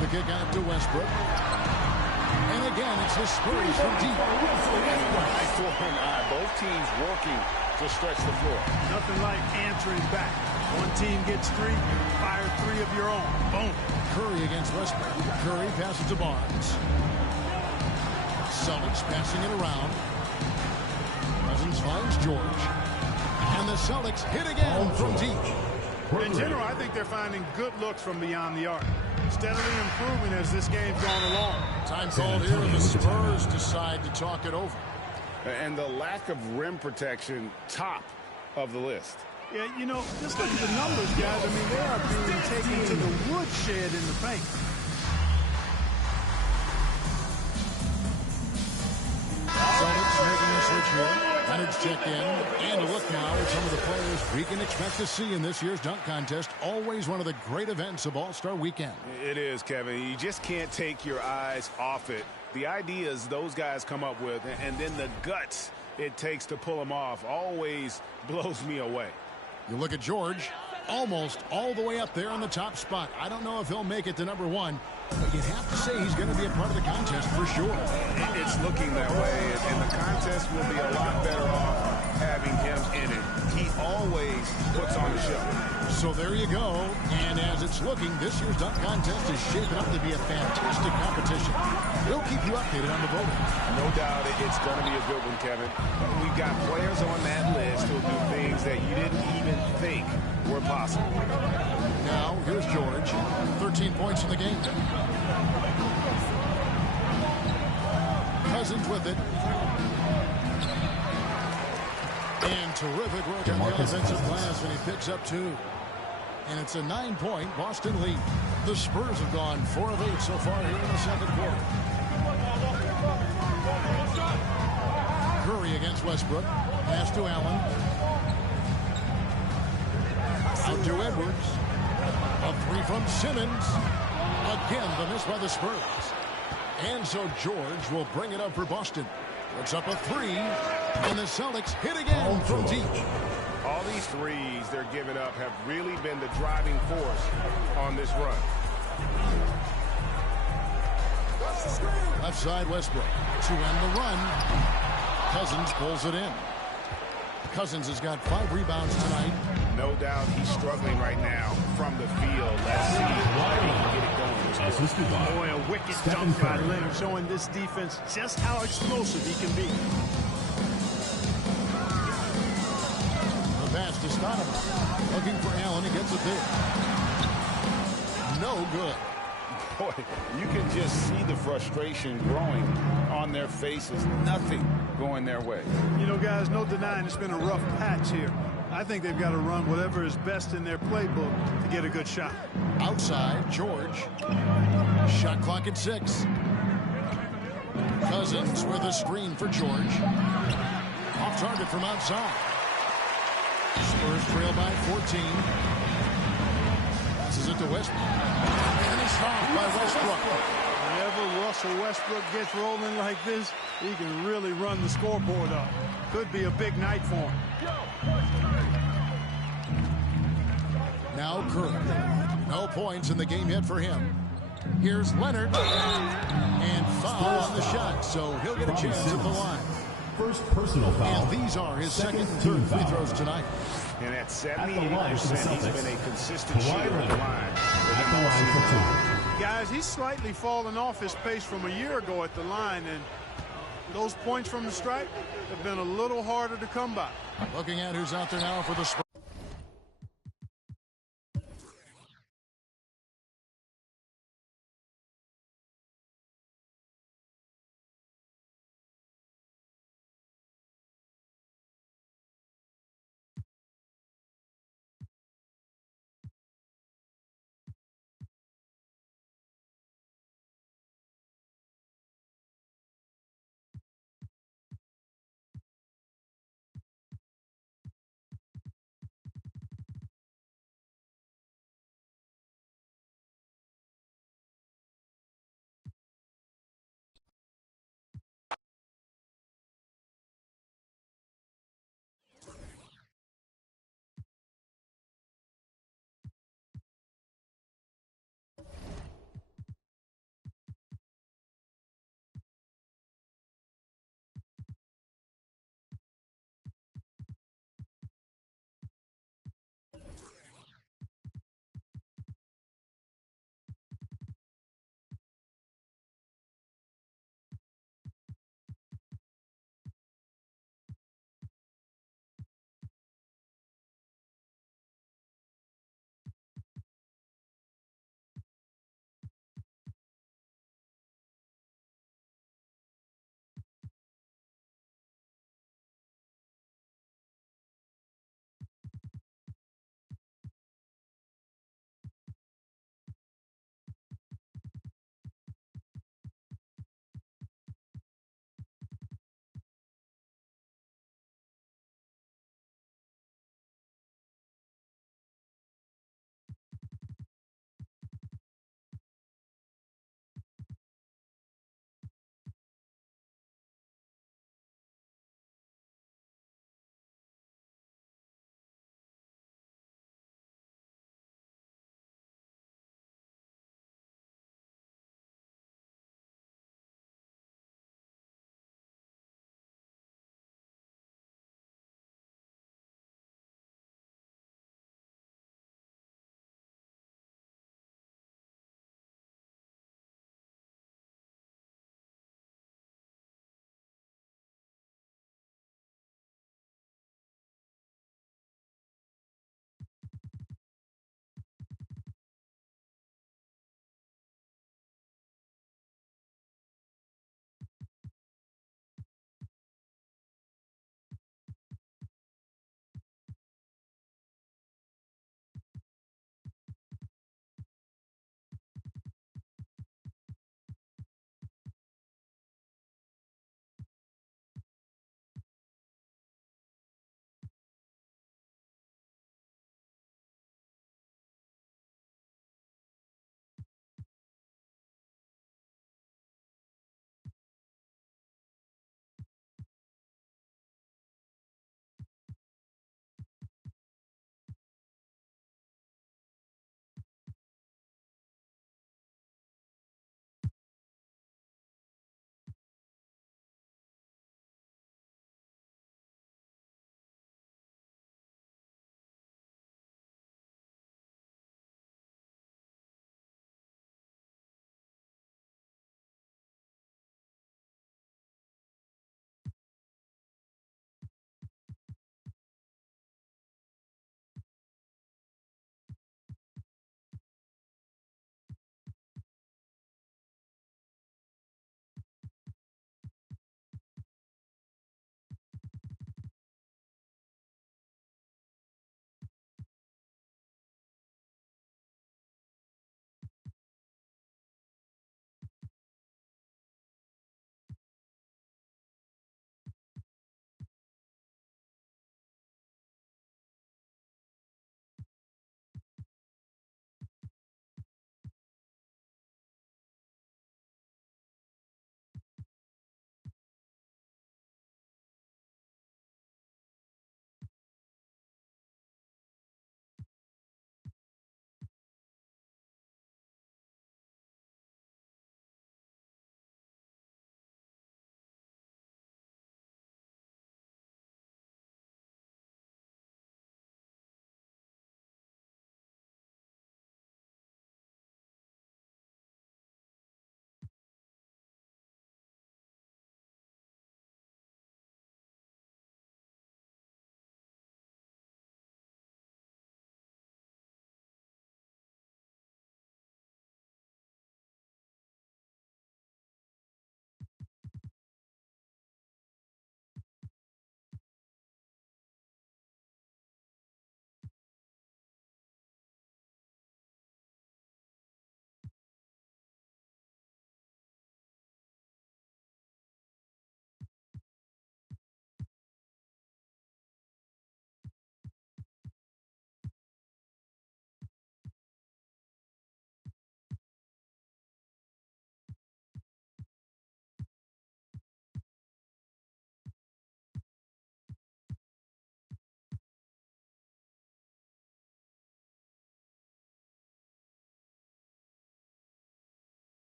The kick out to Westbrook. And again, it's the Spurs from deep. Both teams working to stretch the floor. Nothing like answering back. One team gets 3, fire 3 of your own. Boom. Curry against Westbrook. Curry passes to Barnes. Celtics passing it around. Cousins finds George. And the Celtics hit again from deep. In general, I think they're finding good looks from beyond the arc. Steadily improving as this game's gone along. Time called here, and the Spurs decide to talk it over. And the lack of rim protection, top of the list. Yeah, you know, just look at the numbers, guys. I mean, they are being taken to the woodshed in the paint. Celtics making a switch here. Leonard's checked in. And a look now at some of the players we can expect to see in this year's dunk contest. Always one of the great events of All-Star Weekend. It is, Kevin. You just can't take your eyes off it. The ideas those guys come up with, and then the guts it takes to pull them off, always blows me away. You look at George, almost all the way up there on the top spot. I don't know if he'll make it to number 1, but you have to say he's going to be a part of the contest for sure. It's looking that way, and the contest will be a lot better off having him in it. He always puts on the show. So there you go. And as it's looking, this year's dunk contest is shaping up to be a fantastic competition. We'll keep you updated on the voting. No doubt it's going to be a good one, Kevin. We've got players on that list who'll do things that you didn't even think were possible. Now, here's George. 13 points in the game. Cousins with it. And terrific work on the offensive glass, and he picks up 2. And it's a 9-point Boston lead. The Spurs have gone 4 of 8 so far here in the second quarter. Curry against Westbrook. Pass to Allen. Out to Edwards. A 3 from Simmons. Again, the miss by the Spurs. And so George will bring it up for Boston. Puts up a three, and the Celtics hit again from deep. All these threes they're giving up have really been the driving force on this run. Left side Westbrook to end the run. Cousins pulls it in. Cousins has got 5 rebounds tonight. No doubt he's struggling right now from the field. Let's see if he can get it going. Boy, a wicked dunk by Leonard, showing this defense just how explosive he can be. The pass to Stoudemire. Looking for Allen. He gets it there. No good. Boy, you can just see the frustration growing on their faces. Nothing going their way. You know, guys, no denying it's been a rough patch here. I think they've got to run whatever is best in their playbook to get a good shot. Outside, George. Shot clock at 6. Cousins with a screen for George. Off target from outside. Spurs trail by 14. Passes it to Westbrook. And it's stopped by Westbrook. Whenever Russell Westbrook gets rolling like this, he can really run the scoreboard up. Could be a big night for him. Now Curry. No points in the game yet for him. Here's Leonard. And foul on the shot, so he'll get a chance at the line. First personal foul. And these are his second and third free throws tonight. And at 78%, he's been a consistent shooter at the line. Guys, he's slightly fallen off his pace from a year ago at the line, and those points from the stripe have been a little harder to come by. Looking at who's out there now for the Spurs.